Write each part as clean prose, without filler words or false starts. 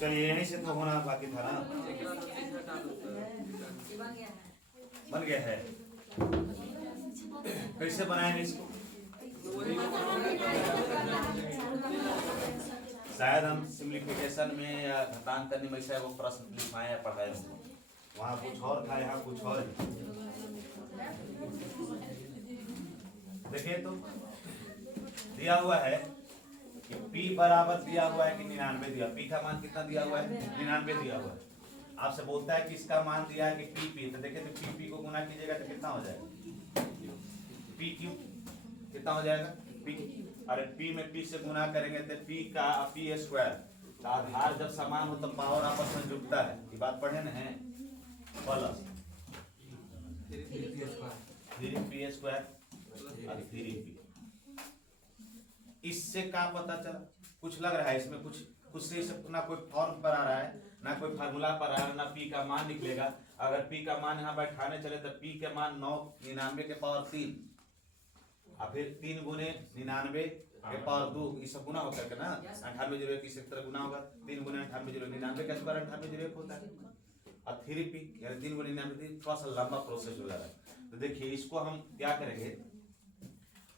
चलिए यहीं से तो होना बाकी था ना। बन गया है। कैसे बनाएंगे इसको? शायद हम सिम्प्लीफिकेशन में या घटांकनी में से वो प्रश्न लिखवाए या पढ़ाए हों। वहाँ कुछ और था, यहाँ कुछ और। देखिए तो दिया हुआ है कि P बराबर दिया हुआ है कि 99 दिया। P का मान कितना दिया हुआ है? 99 दिया हुआ है। आपसे बोलता है कि इसका मान दिया है कि P। तो देखिए तो P को गुना कीजिएगा तो कितना हो जाएगा? P क्यों कितना हो जाएगा? P। अरे P में P से गुना करेंगे तो P का P स्क्वायर का आधार जब समान हो तो पावर आपस में जुड़ता है। ये बात पढ़े ना है? प्लस 3P स्क्वायर और 3P। इससे क्या पता चला? कुछ लग रहा है इसमें, कुछ से ना कोई फॉर्म पर आ रहा है, ना कोई फार्मूला पर आ रहा है, ना P का मान निकलेगा। अगर P का मान यहाँ बैठाने चले तो P के मान 99 के पावर 3 और फिर 3 गुने 99 के पावर 2, ये सब गुना होकर के ना 98 0 इस तरह गुना होगा। 3 गुने 98 0 99 का स्क्वायर 98 0 होता है। और 3P यानी 3 गुने 99 थोड़ा सा लंबा प्रोसेस हो जा रहा है। तो देखिए इसको हम क्या करेंगे,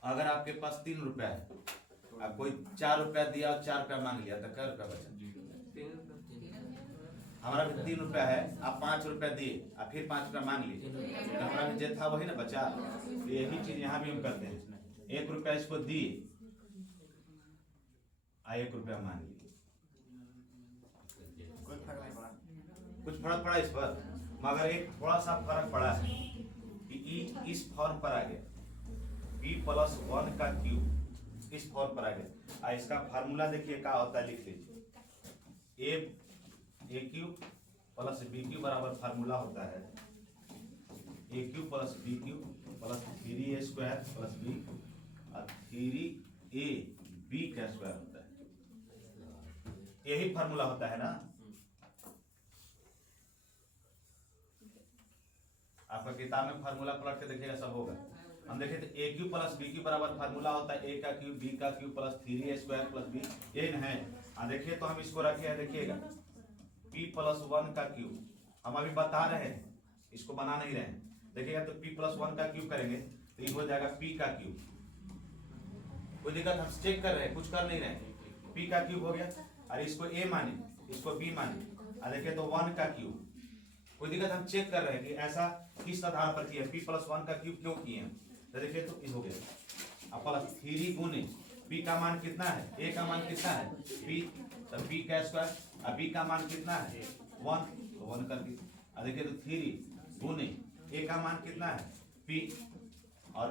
अगर आपके पास 3 रुपया है, अब कोई 4 रुपया दिया और 4 रुपया मांग लिया तो क्या रुपया बचा? हमारा भी 3 रुपया है, आप 5 रुपया दिए और फिर 5 रुपया मांग लिए तो हमारा भी जो था वही ना बचा। तो यही चीज यहाँ भी हम करते हैं। 1 रुपया इसको दिए और 1 रुपया मांग लिए, कुछ फर्क पड़ा इस पर, मगर एक थोड़ा सा फर्क पड़ा है कि इस फॉर्म पर आ गया P प्लस 1 का क्यूब इस फॉर्म पर आ गया। इसका फार्मूला देखिए क्या होता है, लिख लीजिए। A cube plus B cube बराबर फार्मूला होता है A cube plus B cube plus 3A square plus B और 3A बी का स्क्वायर होता है। यही फार्मूला होता है ना। आपका किताब में फार्मूला पलट के देखिएगा सब होगा। हम देखें तो A cube plus B cube बराबर फार्मूला होता है ए का क्यूब बी का cube plus 3A square plus B. ये है। देखिए तो हम इसको रखे हैं, देखिएगा P प्लस 1 का क्यूब। हम अभी बता रहे हैं, इसको बना नहीं रहे हैं। देखिएगा तो P प्लस 1 का क्यूब करेंगे तो ये हो जाएगा P का क्यूब। कोई दिक्कत? हम चेक कर रहे हैं, कुछ कर नहीं रहे। P का क्यूब हो गया और इसको A माने, इसको B माने। देखिए तो 1 का क्यूब। कोई दिक्कत? हम चेक कर रहे हैं कि ऐसा किस आधार पर किया, P प्लस 1 का क्यूब क्यों किए हैं। तो देखिए तो इस हो गया। अब प्लस 3 गुने P का मान कितना है, A का मान कितना है P, तो P का स्क्वायर और B का मान कितना है 1, तो 1 कर दी। अब देखिए तो 3 गुने A का मान कितना है P और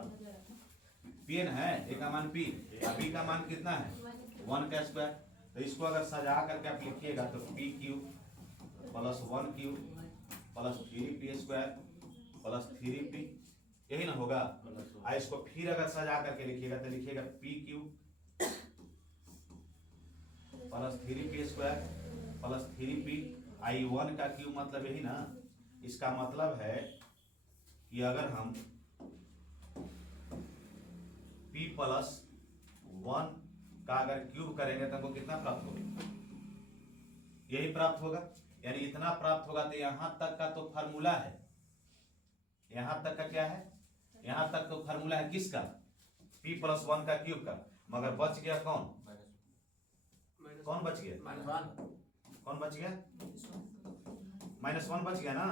P है, A का मान P और B का मान कितना है 1 का स्क्वायर। तो इसको अगर सजा करके आप लिखिएगा तो P cube plus 1 cube plus 3P square plus 3P, यही ना होगा। इसको फिर अगर सजा करके लिखिएगा तो लिखिएगा P cube plus 3P square plus 3P। 1 का क्यूब मतलब यही ना। इसका मतलब है कि अगर हम P प्लस 1 का अगर क्यूब करेंगे तो हमको कितना प्राप्त होगा? यही प्राप्त होगा, यानी इतना प्राप्त होगा। तो यहां तक का तो फार्मूला है, यहां तक का क्या है, यहां तक तो फार्मूला है किसका? P प्लस 1 का क्यूब का। मगर बच गया कौन? कौन बच गया? कौन बच गया? -1 बच गया ना।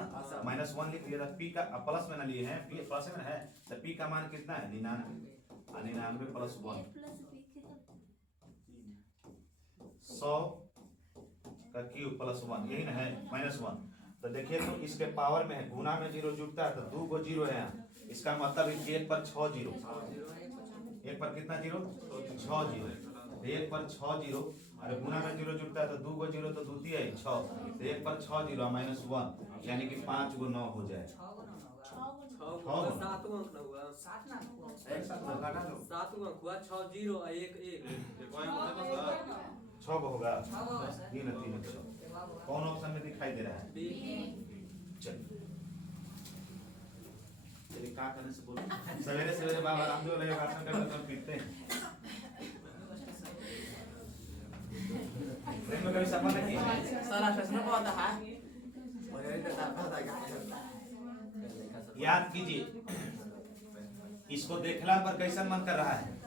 -1 लिख लिया था। P का प्लस में ना लिए हैं, P प्लस में है तो P का मान कितना है 99। 99 प्लस 1 100 का क्यूब प्लस 1, यही ना है -1। तो देखिए तो इसके पावर में है, गुना में 0 जुड़ता है तो 2 गो 0 है यहाँ। इसका मतलब 1 पर 6 0। 1 पर कितना 0? 6 0। 1 पर 6 0, अरे गुना में 0 जुड़ता है तो 2 गो 0 तो दूती है 6। तो 1 पर 6 0 -1 यानी कि 5 गो 9 हो जाए। 6 गो होगा। 3 3 6। कौन ऑप्शन में दिखाई दे रहा है? चलिए चलिए क्या करने से बोलो। सवेरे सवेरे बाबा रामदेव लगे भाषण करते तो पीटते हैं। सफल नहीं है। याद कीजिए, इसको देखला पर कैसा मन कर रहा है,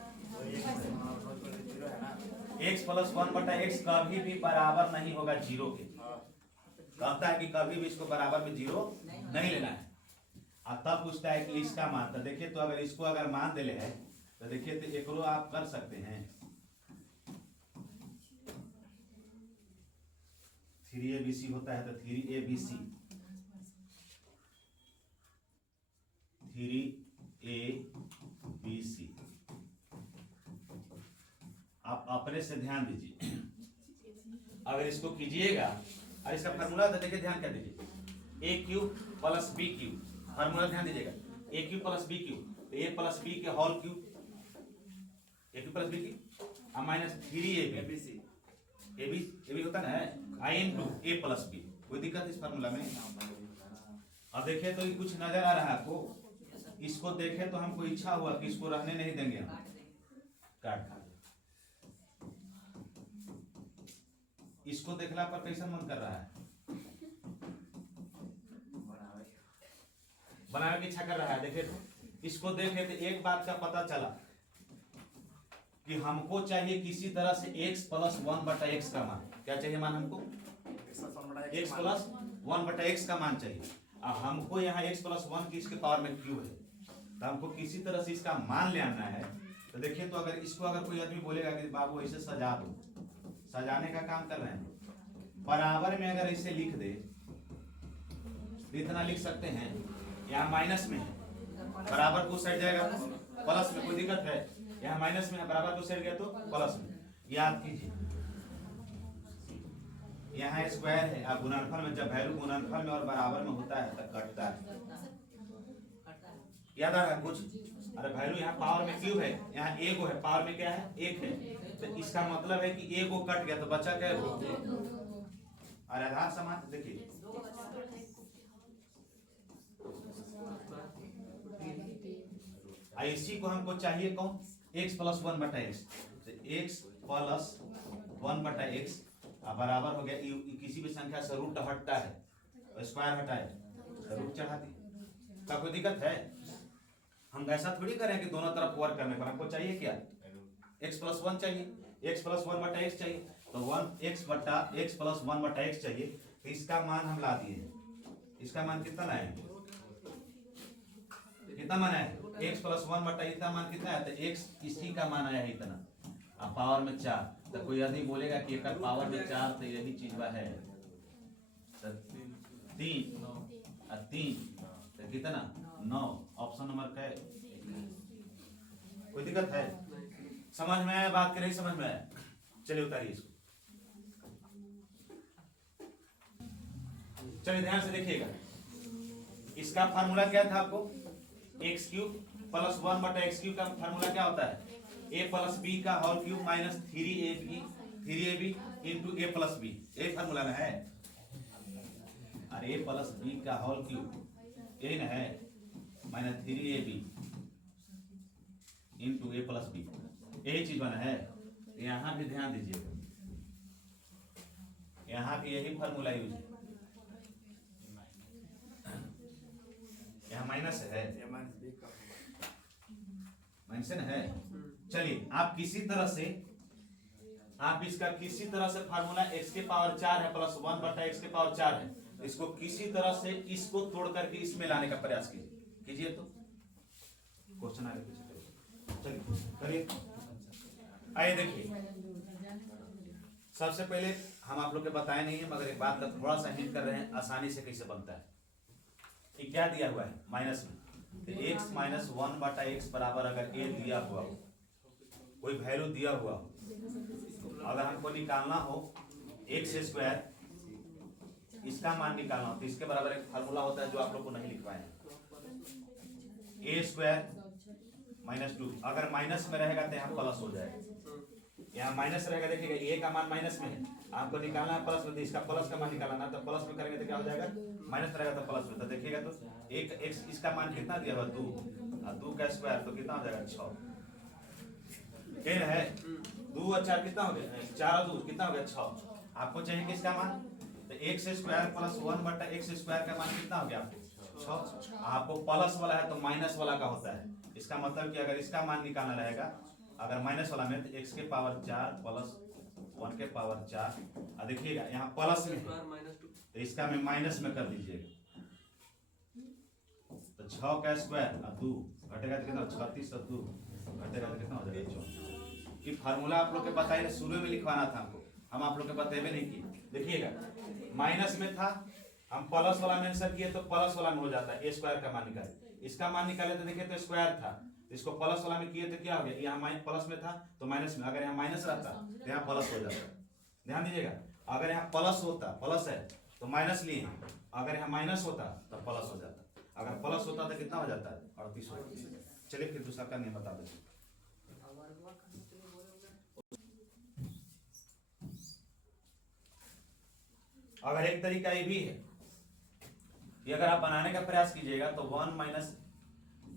x प्लस 1/x कभी भी बराबर नहीं होगा जीरो के। कहता है कि कभी भी इसको बराबर में जीरो नहीं लेना है। और तब पूछता है कि इसका मान, तो देखिए तो अगर इसको अगर मान देले है तो देखिए तो एक आप कर सकते हैं 3abc होता है तो 3abc 3abc। आप अपने से ध्यान दीजिए, अगर इसको कीजिएगा और इसका फार्मूला तो देखिए ध्यान कर दीजिए, a cube plus b cube, formula ध्यान दीजिएगा, a cube plus b cube, तो a प्लस b के whole cube, a cube plus b की माइनस 3ab ab होता ना i into a plus b। कोई दिक्कत इस फार्मूला में? अब देखिए तो कुछ नजर आ रहा है आपको, इसको देखे तो हमको इच्छा हुआ कि इसको रहने नहीं देंगे हम, काट इसको देखला पर कैसा मन कर रहा है, बनाने की इच्छा कर रहा है। देखिए तो इसको देखे तो एक बात का पता चला कि हमको चाहिए किसी तरह से x प्लस 1/x का मान। क्या चाहिए मान हमको? x प्लस 1/x का मान चाहिए। अब हमको यहाँ x प्लस 1 की इसके पावर में क्यूब है, तो हमको किसी तरह से इसका मान ले आना है। तो देखिए तो अगर इसको अगर कोई आदमी बोलेगा कि बाबू ऐसे सजा दो, सजाने का काम कर रहे हैं, बराबर में अगर ऐसे लिख दे, इतना लिख सकते हैं, यहाँ माइनस में है, बराबर को साइड जाएगा प्लस में, कोई दिक्कत है? यहाँ माइनस में है, बराबर को साइड गया तो प्लस में। याद कीजिए यहाँ स्क्वायर है, अब गुणनफल में जब वैल्यू गुणनफल में और बराबर में होता है तब कटता है। याद आ रहा है कुछ? अरे वैल्यू यहाँ पावर में क्यूब है, यहाँ ए को है, पावर में क्या है? एक है, तो इसका मतलब है कि ए को कट गया तो बचा क्या? और आधार समाप्त। देखिए इसी को हमको चाहिए कौन? x प्लस 1/x, तो x प्लस 1/x बराबर हो गया, किसी भी संख्या से रूट हटता है, स्क्वायर हटाए तो रूट चढ़ा दी। क्या कोई दिक्कत है? हम ऐसा थोड़ी करें कि दोनों तरफ वर्क करने पर, हमको चाहिए क्या? x प्लस 1 चाहिए, x प्लस 1/x चाहिए, तो 1x प्लस 1/x चाहिए, तो इसका मान हम ला दिए। इसका मान कितना लाए? कितना मान है? x प्लस 1/, इतना मान कितना है? तो x इसी का मान आया है इतना, अब पावर में 4। तो कोई आदमी बोलेगा कि एक पावर में 4 तो यही चीज है, तो 3 और 3 तो कितना? 9। ऑप्शन नंबर क्या है? कोई दिक्कत है? समझ में आया बात? नहीं समझ में आया? चलिए उतारिए इसको, चलिए ध्यान से देखिएगा। इसका फार्मूला क्या था आपको? x क्यूब प्लस 1/x³ का फार्मूला क्या होता है? a प्लस b का whole cube minus 3ab into a plus b। ये फार्मूला ना है? अरे a प्लस b का होल क्यूब ये ना है, minus 3ab into a plus b, यही चीज बना है। यहाँ भी ध्यान दीजिएगा, यहाँ भी यही फार्मूला यूज है। यहाँ माइनस है, माइनस है। चलिए आप किसी तरह से, आप इसका किसी तरह से फार्मूला x के पावर 4 है प्लस 1/x के पावर 4 है, इसको किसी तरह से इसको तोड़ करके इसमें लाने का प्रयास कीजिए तो क्वेश्चन आगे पीछे चलिए करिए। आइए देखिए, सबसे पहले हम आप लोग के बताए नहीं है, मगर एक बात का थोड़ा सा हिंट कर रहे हैं आसानी से कैसे बनता है। ये क्या दिया हुआ है? माइनस में, तो x माइनस 1/x बराबर अगर a दिया हुआ हो, कोई वैल्यू दिया हुआ हो, अगर हमको निकालना हो x², इसका मान निकालना हो तो इसके बराबर एक फार्मूला होता है जो आप लोग को नहीं लिख पाए, a² माइनस 2। अगर माइनस में रहेगा तो यहाँ प्लस हो जाएगा, यहाँ माइनस रहेगा। देखिएगा a का मान माइनस में है, आपको निकालना है प्लस में, तो इसका प्लस का मान निकालना, तो प्लस में करेंगे तो क्या हो जाएगा? माइनस रहेगा तो प्लस में। तो देखिएगा तो एक x इसका मान कितना दिया हुआ? 2, और 2 का स्क्वायर तो कितना हो जाएगा? 6। है 2 और 4 कितना हो गया? 4 और 2 कितना हो गया? 6। आपको चाहिए किसका मान, तो एक्स स्क्वायर प्लस 1/x² का मान कितना हो गया आपको 6। आपको प्लस वाला है तो माइनस वाला का होता है, इसका मतलब कि अगर इसका मान निकालना रहेगा, अगर माइनस वाला में तो x के पावर 4 प्लस 1 के पावर 4, देखिएगा यहाँ प्लस में तो इसका में माइनस में कर दीजिएगा, तो 6 का स्क्वायर और 2 घटेगा तो कितना 36 और 2 घटेगा तो कितना हो जाएगा 14। ये फार्मूला आप लोग के बताइए शुरू में लिखवाना था हमको, हम आप लोग के बतेबे नहीं किए। देखिएगा माइनस में था, हम प्लस वाला में आंसर किए तो प्लस वाला में हो जाता है, ए स्क्वायर का मान निकाले, इसका मान निकाले तो देखिए तो स्क्वायर था, इसको प्लस वाला में किए तो क्या हो गया, यहाँ प्लस में था तो माइनस में, अगर यहाँ माइनस रहता तो यहाँ प्लस हो जाता। ध्यान दीजिएगा, अगर यहाँ प्लस होता, प्लस है तो माइनस लिए, अगर यहाँ माइनस होता तो प्लस हो जाता, अगर प्लस होता तो कितना हो जाता है 38 हो जाता। चलिए फिर दूसरा का नियम बता दीजिए। अगर एक तरीका ये भी है कि अगर आप बनाने का प्रयास कीजिएगा तो 1 माइनस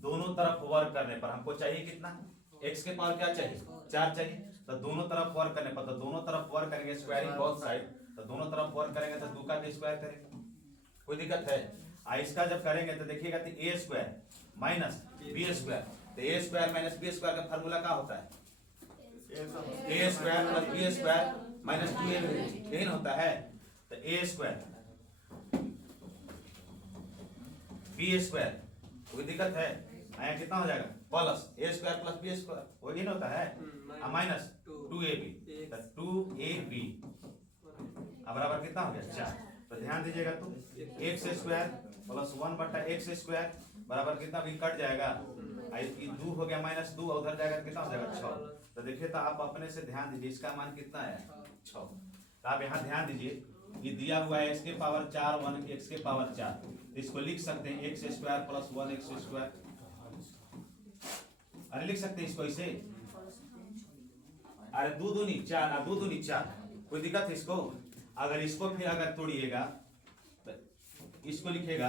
दोनों तरफ वर्क करने पर हमको चाहिए कितना, x के पावर क्या चाहिए 4 चाहिए, तो दोनों तरफ वर्क करने पर, तो दोनों तरफ वर्क करेंगे स्क्वायरिंग बोथ साइड, तो दोनों तरफ वर्क करेंगे तो 2 का स्क्वायर करेंगे, कोई दिक्कत है। इसका जब करेंगे तो देखिएगा तो a square minus b square, तो a square minus b square का फार्मूला क्या होता है, a square plus b square minus 2ab, यही होता है। तो a स्क्वायर b स्क्वायर, कोई दिक्कत है, आया कितना हो जाएगा plus a square plus b square, वही ना होता है, माइनस 2ab, तो 2ab बराबर कितना हो गया 4। तो ध्यान दीजिएगा तो x square plus 1/x square बराबर कितना भी कट जाएगा, 2 हो गया माइनस 2, उधर जाएगा कितना हो जाएगा 6। तो देखिए तो आप अपने से ध्यान दीजिए, इसका मान कितना है 6। तो आप यहाँ ध्यान दीजिए, ये दिया हुआ है x के पावर 4 1 x के पावर 4, इसको लिख सकते हैं x square plus 1x square, अरे लिख सकते हैं इसको इसे, अरे 2 दूनी 4 2 दूनी 4, कोई दिक्कत है इसको। अगर इसको फिर अगर तोड़िएगा तो इसको लिखेगा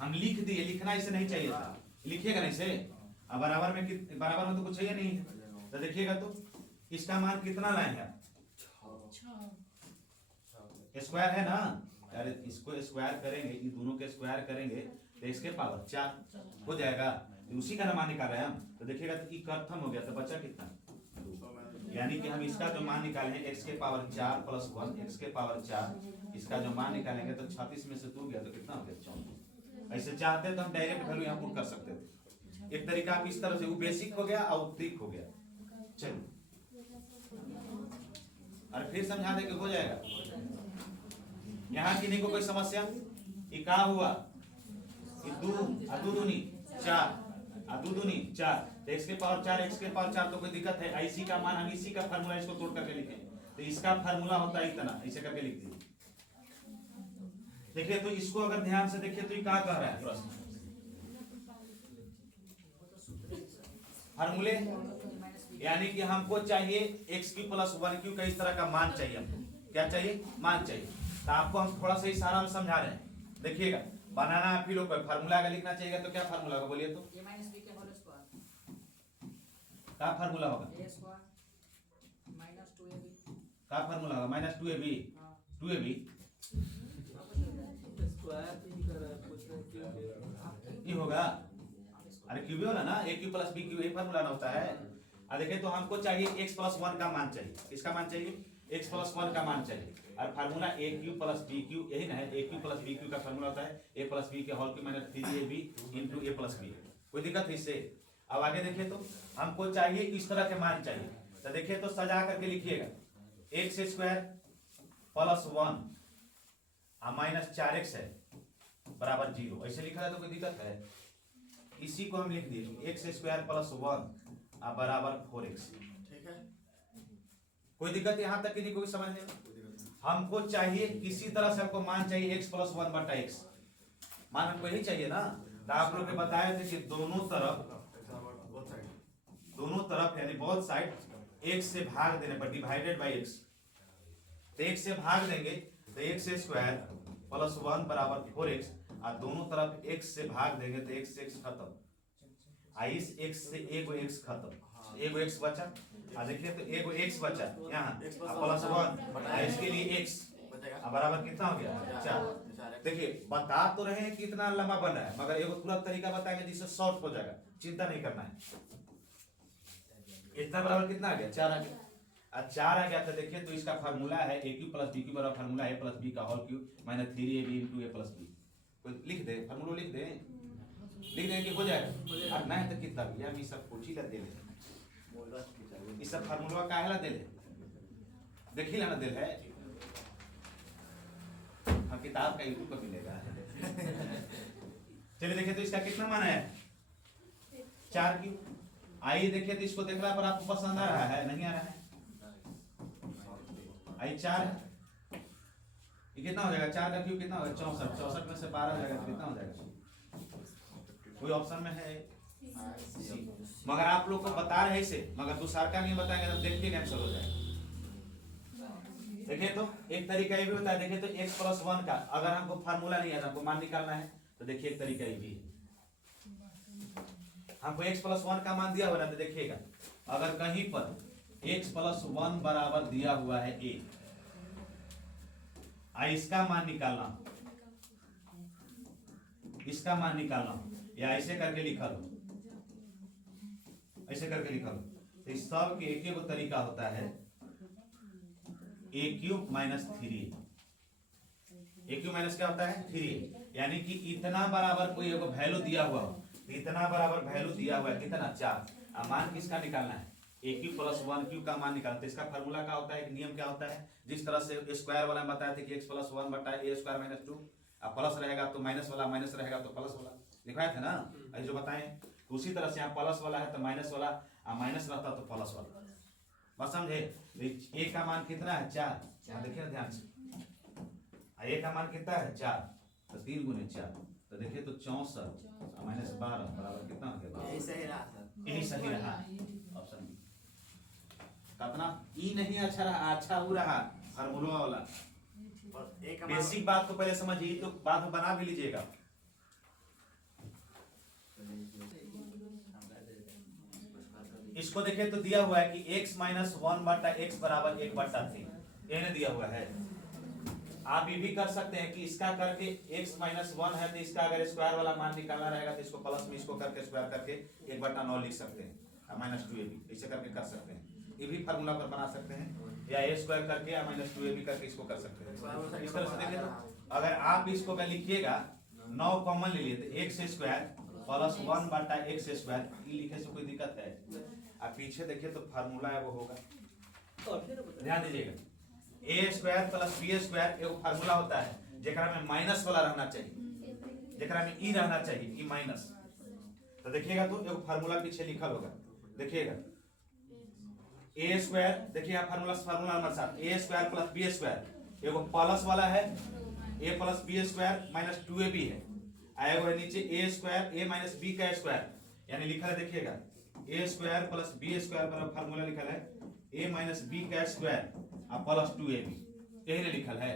हम लिख दिए, लिखना इसे नहीं चाहिए था, लिखिएगा नहीं इसे, अब बराबर में तो कुछ चाहिए नहीं, तो देखिएगा तो इसका मान कितना लाए हैं, स्क्वायर है ना, अरे इसको स्क्वायर करेंगे, ये दोनों के स्क्वायर करेंगे तो इसके पावर 4 हो जाएगा, उसी का मान निकाल रहे हैं हम। तो देखिएगा तो ई खत्म हो गया तो बचा कितना 2, यानी कि हम इसका जो मान निकाले हैं x के पावर 4 प्लस 1 x के पावर 4, इसका जो मान निकालेंगे तो 36 में से 2 गया तो कितना हो गया 34। ऐसे चाहते तो हम डायरेक्ट वैल्यू यहाँ पुट कर सकते थे, एक तरीका आप इस तरह से, वो बेसिक हो गया और ट्रिक हो गया। चलिए और फिर समझा दे कि हो जाएगा, यहाँ की नहीं को कोई समस्या, ये कहा हुआ कि 2 दूनी 4 2 दूनी 4, तो x के पावर 4 x के पावर 4, तो कोई दिक्कत है, इसी का मान हम इसी का फार्मूला इसको तोड़ करके लिखें, तो इसका फार्मूला होता है इतना, ऐसे करके लिख दीजिए। देखिए तो इसको अगर ध्यान से देखिए तो ये क्या कह रहा है प्रश्न, फार्मूले यानी कि हमको चाहिए x³ प्लस 1³ का इस तरह का मान चाहिए, हमको क्या चाहिए मान चाहिए। तो आपको हम थोड़ा सा इशारा में समझा रहे हैं, देखिएगा बनाना आप ही लोग को फार्मूला अगर लिखना चाहिए तो क्या फार्मूला होगा बोलिए तो, क्या फार्मूला होगा, क्या फार्मूला होगा माइनस 2ab 2ab ये होगा, अरे क्यूब होगा ना, a³ प्लस b³ यही फार्मूला ना होता है। देखिए तो हमको चाहिए x प्लस 1 का मान चाहिए, किसका मान चाहिए x प्लस 1 का मान चाहिए, और फार्मूला a³ प्लस b³ यही ना है, a³ प्लस b³ का फार्मूला होता है a प्लस b के होल की minus 3ab into a plus b, कोई दिक्कत है इससे। अब आगे देखिए तो हमको चाहिए इस तरह के मान चाहिए, तो देखिए तो सजा करके लिखिएगा x square plus 1 minus 4x है बराबर 0, ऐसे लिखा है तो कोई दिक्कत है, इसी को हम लिख दिए x स्क्वायर प्लस 1 बराबर 4x, ठीक है, कोई दिक्कत यहाँ तक की नहीं कोई समझने में। हमको चाहिए किसी तरह से हमको मान चाहिए x प्लस 1/x, मान हमको यही चाहिए ना, तो आप लोग ने बताया था कि दोनों तरफ यानी बोथ साइड x से भाग देने पर डिवाइडेड बाय x, तो x से भाग देंगे तो x स्क्वायर प्लस 1 बराबर 4x, और दोनों तरफ x से भाग देंगे तो x से x खत्म, इस x से एगो x खत्म, एगो x बचा। देखिए तो एगो x बचा यहाँ प्लस 1, इसके लिए x बराबर कितना हो गया 4। देखिए बता तो रहे हैं कि इतना लंबा बन रहा है, मगर एगो तुरंत तरीका बताएंगे जिससे शॉर्ट हो जाएगा, चिंता नहीं करना है। इतना बराबर कितना आ गया 4 आ गया। अब 4 आ गया तो देखिए तो इसका फार्मूला है A cube plus B cube बराबर फार्मूला ए प्लस बी का whole cube minus 3ab into A plus B. कोई लिख दे फार्मूला, लिख दे कि हो जाएगा। और नहीं तो कितना भैया हम सब पूछ ही ला दे ले, इस सब फार्मूला काहे ला दे ले, देखी ना दिल है। हाँ किताब का यूट्यूब पर मिलेगा। चलिए देखिए तो इसका कितना मान है 4 क्यूब। आइए देखिए तो इसको देखने पर आपको पसंद आ रहा है नहीं आ रहा है। आई 4 ये कितना हो जाएगा 4 का क्यूब कितना होगा 64, 64 में से 12 हो जाएगा तो कितना हो जाएगा। कोई ऑप्शन में है सी। मगर आप लोग को बता रहे इसे, मगर दूसरा का नहीं बताएंगे तो देखिए कैंसिल हो जाएगा। देखिए तो एक तरीका ये भी होता है। देखिए तो x प्लस 1 का अगर हमको फार्मूला नहीं है, हमको मान निकालना है तो देखिए एक तरीका ये भी है। हमको x प्लस 1 का मान दिया हुआ ना तो देखिएगा अगर कहीं पर x प्लस 1 बराबर दिया हुआ है a, इसका मान निकालना, इसका मान निकालना या ऐसे करके लिखा लो, ऐसे करके लिखा लो। तो इस सब के एक ही तरीका होता है A cube minus 3a। A cube minus क्या होता है 3a, यानी कि इतना बराबर कोई एगो वैल्यू दिया हुआ हो, इतना बराबर वैल्यू दिया हुआ है कितना 4। मान किसका निकालना है ए क्यूब प्लस 1 क्यूब का मान निकालना। तो इसका फार्मूला क्या होता है, एक नियम क्या होता है, जिस तरह से स्क्वायर वाला में बताया था कि x प्लस 1 बटा ए स्क्वायर माइनस 2, अब प्लस रहेगा तो माइनस वाला, माइनस रहेगा तो प्लस वाला लिखवाया था ना जो बताएं। तो उसी तरह से यहाँ प्लस वाला है तो माइनस वाला, माइनस रहता तो प्लस वाला। बस समझे। ए का मान कितना है 4, देखिए ना ध्यान से। ए का मान कितना है 4, तो 3 गुने 4 तो देखिए तो 64 माइनस 12 बराबर कितना हो गया। यही सही रहा ऑप्शन बी। अपना ई नहीं अच्छा रहा, अच्छा वो रहा फार्मूला वाला। बेसिक बात को पहले समझिए तो बात बना भी लीजिएगा। इसको देखिए तो दिया हुआ है कि x माइनस 1 बटा x बराबर 1 बटा 3 ये दिया हुआ है। आप ये भी कर सकते हैं कि इसका करके x माइनस 1 है तो इसका अगर स्क्वायर वाला मान निकालना रहेगा तो इसको प्लस में इसको करके स्क्वायर करके 1 बटा 9 लिख सकते हैं, माइनस 2ab ऐसे करके कर सकते हैं। ये भी फार्मूला पर बना सकते हैं, या a स्क्वायर करके या माइनस 2ab करके इसको कर सकते हैं। इस तरह से देखिए तो अगर आप इसको लिखिएगा 9 कॉमन ले लिए तो x स्क्वायर प्लस 1 बटा x स्क्वायर लिखे से कोई दिक्कत है। आप पीछे देखिए तो फार्मूला है वो होगा, ध्यान दीजिएगा। ए स्क्वायर प्लस बी स्क्वायर एक फार्मूला होता है जेकरा में माइनस वाला रहना चाहिए, जेकरा में ई रहना चाहिए, ई माइनस। तो देखिएगा तो एक फार्मूला पीछे लिखा होगा, देखिएगा ए स्क्वायर, देखिए यहाँ formula number 7 A square plus B square एगो प्लस वाला है, A plus B square minus 2ab है, आएगा नीचे A square A minus B का स्क्वायर, यानी लिखा है देखिएगा A square plus B square बराबर फार्मूला लिखा है ए माइनस बी का स्क्वायर और प्लस 2ab, यही ना लिखल है।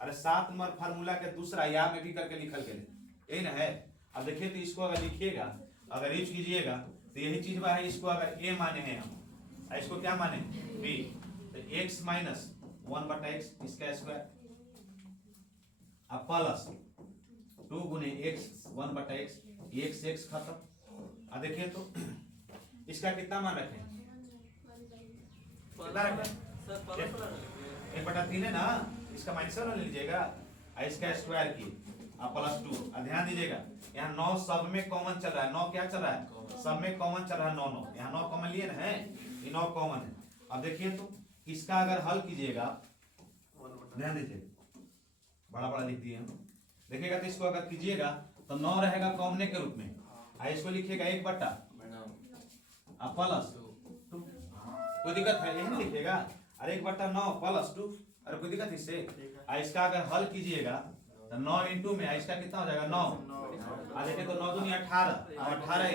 अरे 7 नंबर फार्मूला के दूसरा या में भी करके लिखल गया यही ना है। अब देखिए तो इसको अगर लिखिएगा, अगर यूज कीजिएगा तो यही चीज है। इसको अगर ए माने हैं हम, इसको क्या माने बी, तो x माइनस 1 बटा x इसका स्क्वायर अब प्लस 2 गुने x 1 बटा x, x खत्म। अब देखिए तो इसका कितना मान रखें, कितना रखें 1/3 है ना, इसका माइनस वाला ले लीजिएगा, इसका स्क्वायर की अब प्लस 2। ध्यान दीजिएगा यहाँ 9 सब में कॉमन चल रहा है, 9 क्या चल रहा है सब में कॉमन चल रहा है, 9 9 यहाँ 9 कॉमन लिए ना है, ये 9 कॉमन है। अब देखिए तो इसका अगर हल कीजिएगा, ध्यान दीजिएगा बड़ा बड़ा लिख दिए हम, देखिएगा तो इसको अगर कीजिएगा तो 9 रहेगा कॉमने के रूप में, इसको लिखिएगा 1 बटा प्लस 2, कोई दिक्कत है यही लिखिएगा। अरे 1 बटा 9 प्लस 2, अरे कोई दिक्कत इससे। इसका अगर हल कीजिएगा तो 9 इंटू में इसका कितना हो जाएगा 9, देखिए तो 9 दूनी 18 और 18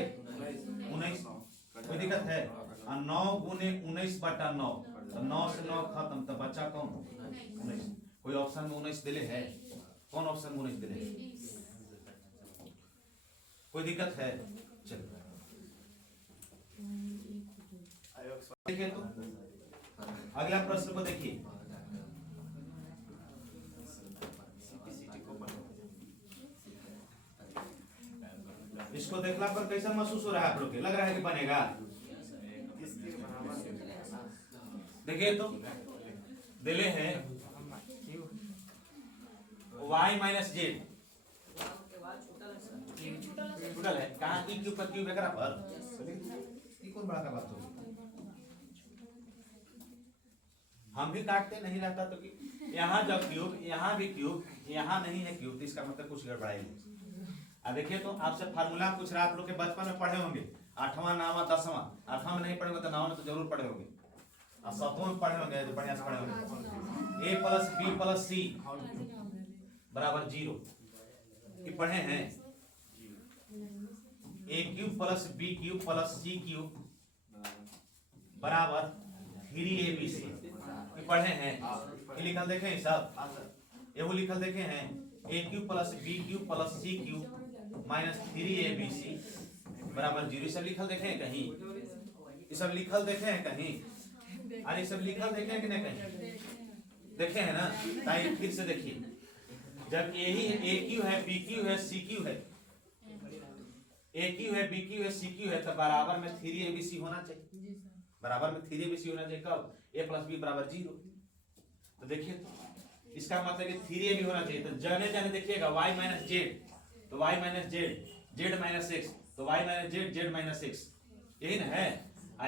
19, कोई दिक्कत है। 9 गुने 19 बटा 9, तो 9 से 9 खत्म तो बचा कौन 19। कोई ऑप्शन में 19 दिले है, कौन ऑप्शन में 19 दिले, कोई दिक्कत है। चलो देखिए तो अगला प्रश्न को देखिए। इसको देखला पर कैसा महसूस हो रहा है आप लोग के? लग रहा है कि बनेगा? देखिए तो दिले हैं y माइनस जेड टोटल है कहाँ की क्यूब पर क्यूब एकरा पर ये कौन बड़ा का बात होगी? हम भी काटते नहीं रहता तो कि यहाँ जब क्यूब यहाँ भी क्यूब यहाँ नहीं है क्यूब तो इसका मतलब कुछ गड़बड़ाई है। देखिए तो आपसे फार्मूला पूछ रहा है, आप लोग के बचपन में पढ़े होंगे 8वां 9वां 10वां 8वां में नहीं पढ़े होंगे तो 9वां में तो जरूर पढ़े होंगे और 7वां में पढ़े होंगे तो बढ़िया से पढ़े होंगे। a प्लस बी प्लस सी बराबर 0 ये पढ़े हैं। a cube plus B cube plus C cube बराबर 3abc ये पढ़े हैं। ये लिखल देखे हैं सब, ये वो लिखल देखे हैं a cube plus B cube plus C cube minus 3abc बराबर 0 सब लिखल देखे हैं कहीं? ये सब लिखल देखे हैं कहीं? अरे सब लिखल देखे हैं कि नहीं कहीं? देखे हैं ना? ताकि फिर से देखिए, जब यही a क्यू है b क्यू है c क्यू है, a क्यू है b क्यू है c क्यू है तो बराबर में 3abc होना चाहिए। बराबर में 3abc होना चाहिए कब? a प्लस बी बराबर 0। तो देखिए तो इसका मतलब कि 3ab होना चाहिए। तो जाने जाने देखिएगा y माइनस जेड तो y minus Z Z minus x तो y minus Z Z minus x यही ना है।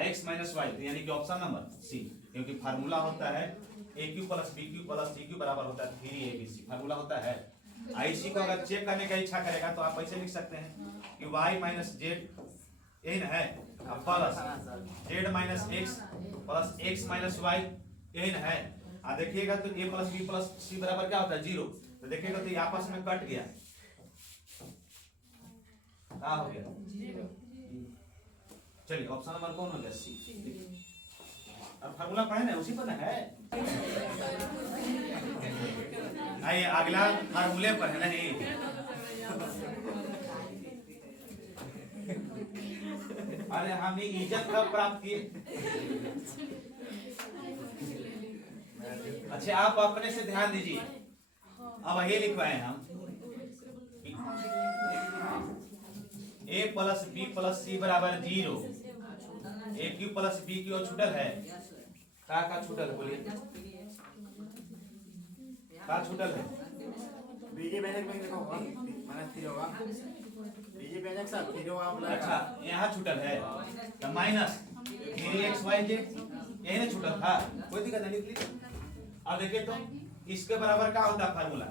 x माइनस वाई तो यानी कि ऑप्शन नंबर सी, क्योंकि फार्मूला होता है a cube plus B cube plus C cube बराबर होता है 3abc फार्मूला होता है। इसी को अगर चेक करने का इच्छा करेगा तो आप ऐसे लिख सकते हैं कि y माइनस जेड यही ना है plus Z minus X plus X minus Y यही ना है। देखिएगा तो a प्लस बी प्लस सी बराबर क्या होता है 0। तो देखिएगा तो ये आपस में कट गया, क्या हो गया? चलिए ऑप्शन नंबर कौन हो गया? सी। अब फार्मूला पढ़े ना उसी पर ना है। आइए अगला फार्मूले पर है नहीं। अरे हमने इज्जत कब प्राप्त की? अच्छा आप अपने से ध्यान दीजिए। अब ये लिखवाए हम a प्लस बी प्लस सी बराबर 0। a cube plus B cube छूटल है का छूटल बोलिए का छूटल है? बीजे बेजक में देखो माइनस 3 होगा, बीजे बेजक साथ 3 होगा। अच्छा यहाँ छूटल है तो माइनस 3xyz यही ना छूटल था, कोई दिक्कत नहीं लिख लीजिए। अब देखिए तो इसके बराबर क्या होता है फार्मूला?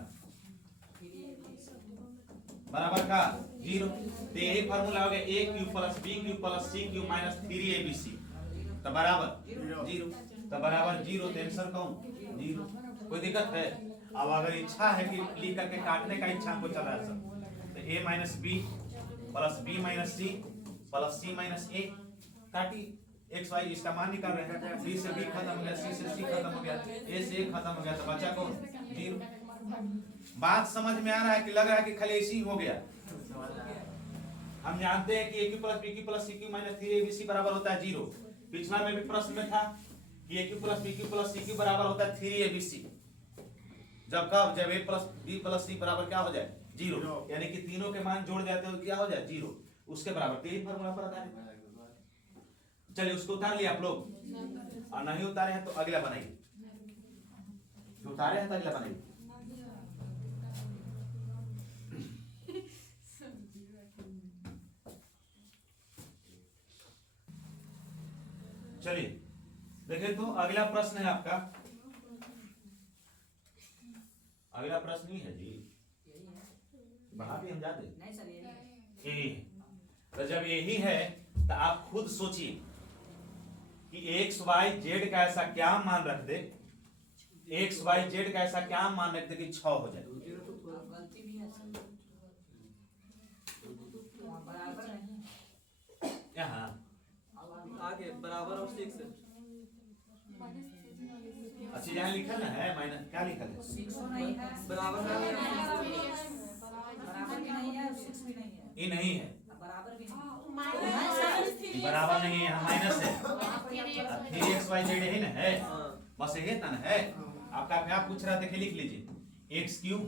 बराबर का 0। तो यही फार्मूला हो गया a cube plus b cube plus c cube minus 3abc तो बराबर 0। तो बराबर 0 तो आंसर कौन? 0। कोई दिक्कत है? अब अगर इच्छा है कि लिख करके काटने का इच्छा को चल रहा है सब तो a minus B plus B minus C plus C minus A काटी एक्स वाई इसका मान निकाल रहे हैं। b से b खत्म हो गया, c से c खत्म हो गया, a से a खत्म हो गया तो बचा कौन? 0। बात समझ में आ रहा है कि लग रहा है कि खाली ऐसे ही हो गया? हम जानते हैं कि a cube plus B cube plus C cube minus 3abc बराबर होता है 0। पिछला में भी प्रश्न में था कि a cube plus B cube plus C cube बराबर होता है 3abc। जब कब? जब a प्लस बी प्लस सी बराबर क्या हो जाए? 0, यानी कि तीनों के मान जोड़ जाते हो क्या हो जाए? 0 उसके बराबर। यही फार्मूला पर आता है। चलिए उसको उतार लिया आप लोग और नहीं उतारे हैं तो अगला बनाइए, उतारे हैं तो अगला बनाइए। चलिए देखिए तो अगला प्रश्न है आपका, अगला प्रश्न ही है जी, वहां भी हम जाते यही है। तो जब यही है तो आप खुद सोचिए कि एक्स वाई जेड का ऐसा क्या मान रख दे, एक्स वाई जेड का ऐसा क्या मान रख दे कि 6 हो जाए। यहाँ आगे बराबर और 6 अच्छा यहाँ लिखा ना है माइनस, क्या लिखा है? बराबर बराबर भी नहीं है और 6 भी नहीं है, ये नहीं है। बराबर भी नहीं। बराबर नहीं है, यहाँ माइनस है। 3xyz है ना, है बस यही था ना, है। आपका क्या पूछ रहा था, देखिए लिख लीजिए, X cube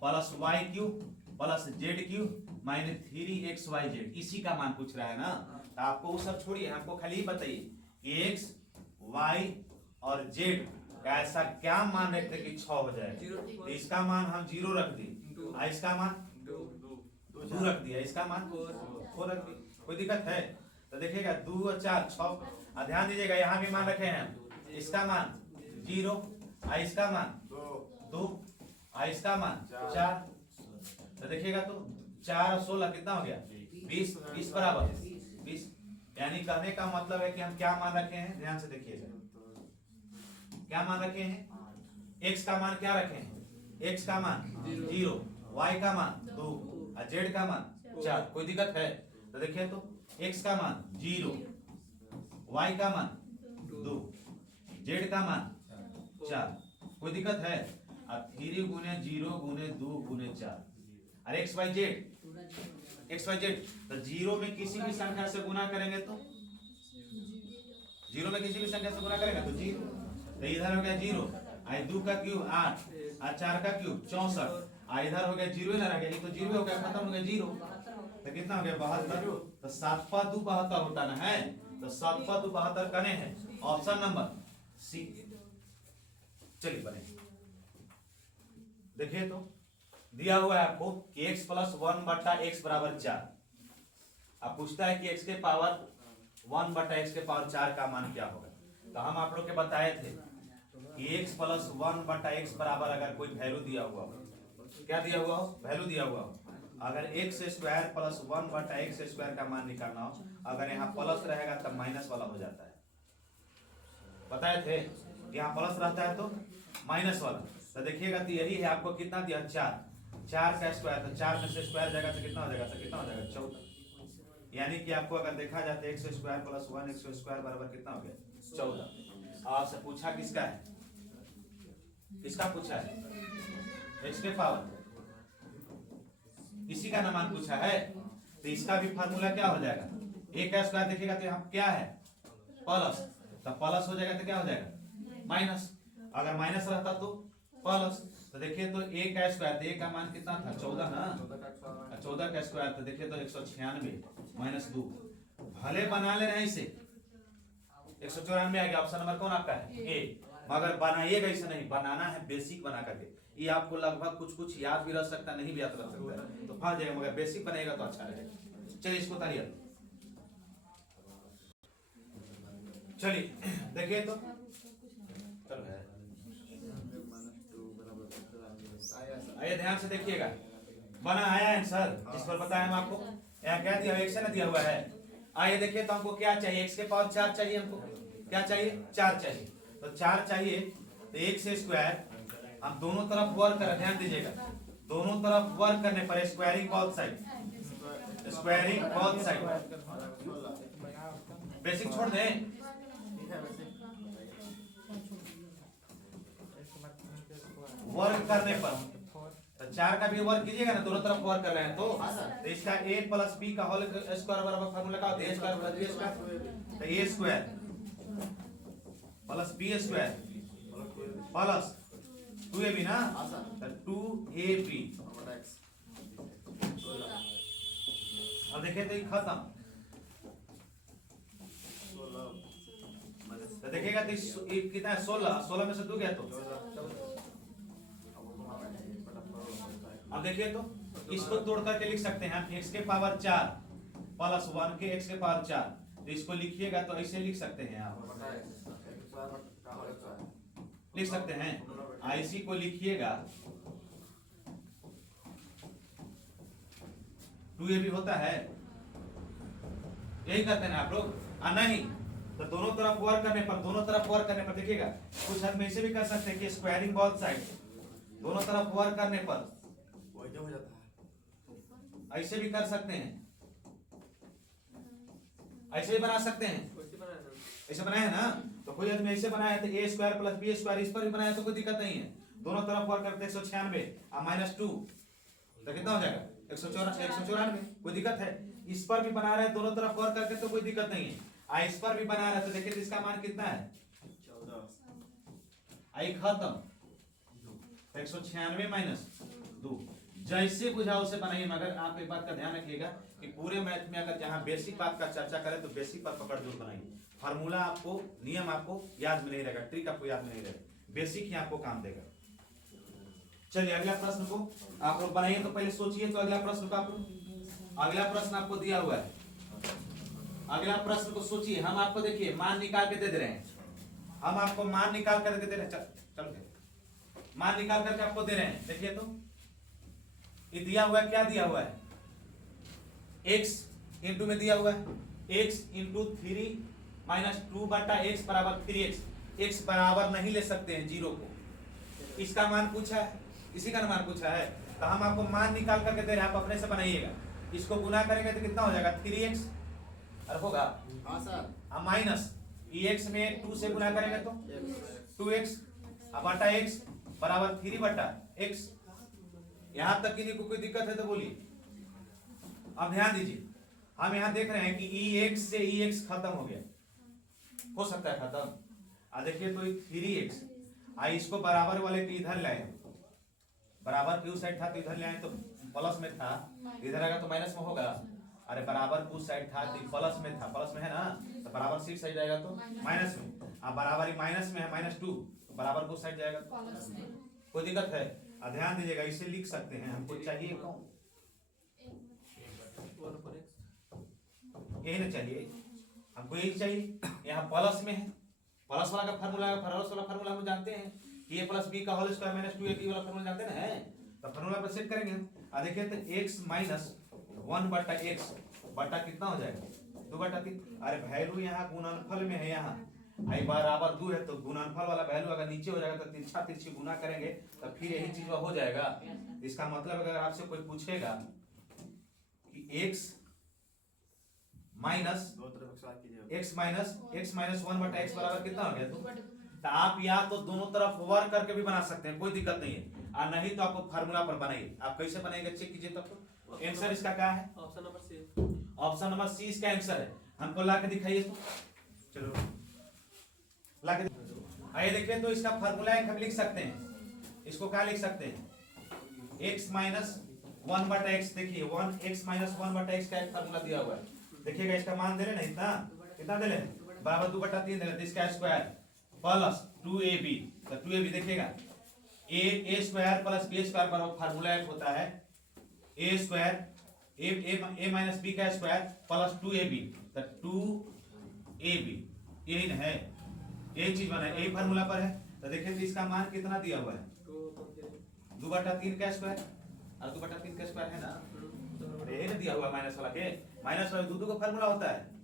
plus Y cube plus Z cube minus 3xyz, इसी का मान पूछ रहा है ना। तो आपको वो सब छोड़िए, आपको खाली ही बताइए कि एक्स वाई और जेड का ऐसा क्या मान रखते कि 6 हो जाए। तो इसका मान हम 0 रख दिए, और इसका मान 2 रख दिया, इसका मान 4 रख दिए। कोई दिक्कत है? तो देखिएगा 2 और 4 6। ध्यान दीजिएगा, यहाँ भी मान रखे हैं, इसका मान 0 और इसका मान 2 और इसका मान 4। तो देखिएगा तो 4 और 16 कितना हो गया, 20। 20 बराबर 20। यानी कहने का मतलब है कि हम क्या मान रखे हैं, ध्यान से देखिएगा, क्या मान रखे हैं, x का मान क्या रखे हैं, x का मान 0, y का मान 2 और z का मान 4। कोई दिक्कत है? तो देखिए तो x का मान 0, y का मान 2, z का मान 4। कोई दिक्कत है? अब 3 गुने 0 गुने 2 गुने 4 और x y z, तो 0 में किसी भी संख्या से गुना करेंगे तो 0 में किसी भी संख्या से गुना करेंगे तो 0। तो इधर हो गया 0, आई 2 का क्यूब 8 और 4 का क्यूब 64, और इधर हो गया 0 इधर आ गया, ये तो 0 हो गया, खत्म हो गया 0। तो कितना हो गया 72। तो 7 × 2 72 होता ना, है। तो 7 × 2 72 कने हैं, ऑप्शन नंबर सी। चलिए बने, देखिए तो दिया हुआ है आपको कि x + 1/x = 4। अब पूछता है कि x के पावर 1/x के पावर 4 का मान क्या होगा। तो हम आप लोग के बताए थे कि x + 1/x बराबर अगर कोई वैल्यू दिया हुआ हो, क्या दिया हुआ हो, वैल्यू दिया हुआ हो, अगर x² + 1/x² का मान निकालना हो, अगर यहाँ प्लस रहेगा तब माइनस वाला हो जाता है। बताए थे यहाँ प्लस रहता है तो माइनस वाला। तो देखिएगा तो यही है, आपको कितना दिया, 4 का स्क्वायर, तो 4 में से स्क्वायर जाएगा तो कितना हो जाएगा, तो कितना हो जाएगा 14। यानी कि आपको अगर देखा जाए तो x² + 1x² बराबर कितना हो गया 14। आपसे पूछा किसका है, किसका पूछा है, x के पावर, इसी का मान पूछा है। तो इसका भी फार्मूला क्या हो जाएगा, a का स्क्वायर देखिएगा तो यहाँ क्या है प्लस, तो प्लस हो जाएगा तो क्या हो जाएगा माइनस, अगर माइनस रहता तो प्लस। तो देखिए तो a का स्क्वायर, तो a का मान कितना था 14 ना, 14 का स्क्वायर, तो देखिए तो 196 - 2। भले बना ले रहे इसे 194 आ गया, ऑप्शन नंबर कौन आपका है, ए। मगर बनाइएगा इसे नहीं, बनाना है बेसिक बना करके। ये आपको लगभग कुछ याद भी रह सकता है, नहीं भी याद रह सकता है, तो फंस जाएगा, मगर बेसिक बनेगा तो अच्छा रहेगा। चलिए इसको उतारिए, चलिए देखिए तो आइए ध्यान से देखिएगा, बना आया आंसर, जिस पर बताया हम आपको। यहाँ क्या दिया हुआ, x ना दिया हुआ है। आइए देखिए तो हमको क्या चाहिए, x के पावर 4 चाहिए, हमको क्या चाहिए 4 चाहिए। तो 4 चाहिए तो x² हम दोनों तरफ वर्क कर, ध्यान दीजिएगा, दोनों तरफ वर्क करने पर squaring both side, squaring both side, basic छोड़ दें, वर्क करने पर तो 4 का भी वर्क कीजिएगा ना, दोनों तरफ वर्क कर रहे हैं तो इसका a + b का होल स्क्वायर बराबर फार्मूला का होता है a² + b²। तो a² + b² प्लस 2ab ना, तो 2ab। अब देखिए तो ये खत्म, तो देखिएगा तो ये कितना है 16 में से 2 गया तो। अब देखिए तो इसको तोड़ करके लिख सकते हैं हम, x के पावर 4 + 1 के x के पावर 4। तो इसको लिखिएगा तो ऐसे लिख सकते हैं आप, लिख सकते हैं, IC को लिखिएगा 2ab होता है, यही करते हैं आप लोग। नहीं तो दोनों तरफ वर्क करने पर, दोनों तरफ वर्क करने पर देखिएगा, कुछ हद में ऐसे भी कर सकते हैं कि स्क्वायरिंग बोथ साइड, दोनों तरफ वर्क करने पर हो जाता है, ऐसे भी कर सकते हैं, ऐसे भी बना सकते हैं, ऐसे बनाया है ना। तो कोई आदमी ऐसे बनाया तो a² + b², इस पर भी बनाया तो कोई दिक्कत नहीं है, दोनों तरफ वर्क करते 196 और -2, तो कितना हो जाएगा 194। कोई दिक्कत है? इस पर भी बना रहे हैं दोनों तरफ वर्क करके तो कोई दिक्कत नहीं है। इस पर भी बना रहे हैं तो देखिए तो इसका मान कितना है 14। आई खत्म। 196 माइनस 2 जैसे बुझाओ उसे बनाइए, मगर आप एक बात का ध्यान रखिएगा कि पूरे मैथ में अगर जहां बेसिक बात का चर्चा करें तो बेसिक पर पकड़ जरूर बनाइए। फार्मूला आपको, नियम आपको याद में नहीं रहेगा, ट्रिक आपको याद में नहीं रहेगा, बेसिक ही आपको काम देगा। चलिए अगला प्रश्न को आप लोग बनाइए, तो पहले सोचिए तो अगला प्रश्न का अगला प्रश्न आपको दिया हुआ है। अगला प्रश्न को सोचिए, हम आपको देखिए मान निकाल के दे दे रहे हैं, हम आपको मान निकाल करके दे रहे हैं। चल मान निकाल करके आपको दे रहे हैं। देखिए तो ये दिया हुआ है, क्या दिया हुआ है x इंटू में दिया हुआ है x इंटू 3 माइनस 2 बटा x बराबर 3x। x बराबर नहीं ले सकते हैं जीरो को, इसका मान पूछा है, इसी का मान पूछा है, तो हम आपको मान निकाल करके दे रहे हैं, आप अपने से बनाइएगा। इसको गुना करेंगे तो कितना हो जाएगा 3x और होगा हाँ सर। अब माइनस x में 2 से गुना करेंगे तो 2x अब बटा x बराबर 3 बटा x। यहां तक किसी को कोई दिक्कत है तो बोलिए। अब ध्यान दीजिए, हम यहां देख रहे हैं कि ex से ex खत्म हो गया, हो सकता है खत्म। देखिए तो 3x इसको बराबर वाले के इधर लाए, बराबर की उस साइड था तो इधर ले आए तो प्लस में था, इधर आएगा तो माइनस में होगा। अरे बराबर की उस साइड था तो प्लस में था, प्लस में है ना, तो बराबर से साइड जाएगा तो माइनस में। अब बराबर ही माइनस में है -2, तो बराबर को साइड जाएगा कोई दिक्कत है? ध्यान दीजिएगा, इसे लिख सकते हैं, हमको चाहिए कौन, यही ना चाहिए, हमको यही चाहिए। यहाँ प्लस में है, प्लस वाला का फार्मूला है, प्लस वाला फार्मूला हम जानते हैं कि a प्लस बी का होल स्क्वायर माइनस 2ab वाला फार्मूला जानते हैं ना, तो फार्मूला पर सेट करेंगे हम। देखिए तो x माइनस 1 बटा x बटा कितना हो जाएगा 2 बटा 3। अरे वैल्यू यहाँ गुणनफल में है, यहाँ आई बराबर 2 है तो गुणनफल वाला वैल्यू अगर नीचे हो जाएगा तो तिरछा तिरछी गुना करेंगे तो फिर यही चीज हो जाएगा। इसका मतलब अगर आपसे कोई पूछेगा कि x माइनस दो तरफ एक्स कीजिए। x माइनस 1 बटा x बराबर कितना हो गया 2। तो आप या तो दोनों तरफ वर्क करके भी बना सकते हैं, कोई दिक्कत नहीं है, और नहीं तो आपको फार्मूला पर बनाइए। आप कैसे बनाएंगे चेक कीजिए तब तो। आंसर इसका क्या है? Option number C. Option number C इसका आंसर है। हमको ला के दिखाइए तो, चलो ला के आइए देखिए तो इसका फार्मूला एक हम लिख सकते हैं, इसको क्या लिख सकते हैं x माइनस 1 बटा x। देखिए 1x माइनस 1 बटा x का एक फार्मूला दिया हुआ है, देखिएगा इसका मान दे रहे ना, इतना कितना दे रहे बराबर 2 बटा 3 दे रहे, इसका स्क्वायर प्लस 2ab, तो 2ab देखिएगा a square plus b square बराबर फार्मूला एक होता है a square a minus b का स्क्वायर प्लस 2ab, तो 2ab यही ना है, यही चीज बना है, यही फार्मूला पर है। तो देखिए तो इसका मान कितना दिया हुआ है 2 बटा 3 का स्क्वायर, और 2 बटा 3 का स्क्वायर है ना, यही ना दिया हुआ माइनस वाला के, माइनस वाला 2 का फार्मूला होता है।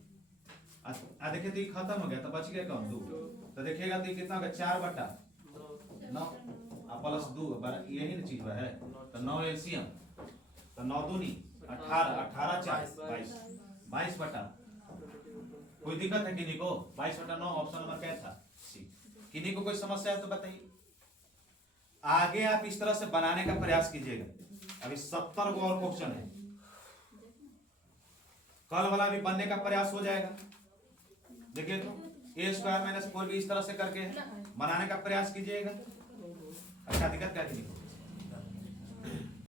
देखिए तो ये खत्म हो गया तो बच गया कौन 2, तो देखिएगा तो ये कितना होगा 4 बटा 9 प्लस 2 यही ना चीज है, तो 9 एलसीएम, तो 9 दूनी 18, 18 4 22 बटा, कोई दिक्कत है किन्हीं को? 22 बटा 9 ऑप्शन नंबर क्या था सी। किन्हीं को कोई समस्या है तो बताइए। आगे आप इस तरह से बनाने का प्रयास कीजिएगा। अभी 70 को और क्वेश्चन है, कल वाला भी बनने का प्रयास हो जाएगा। देखिए तो a स्क्वायर माइनस 4b इस तरह से करके बनाने का प्रयास कीजिएगा। अच्छा दिक्कत क्या थी?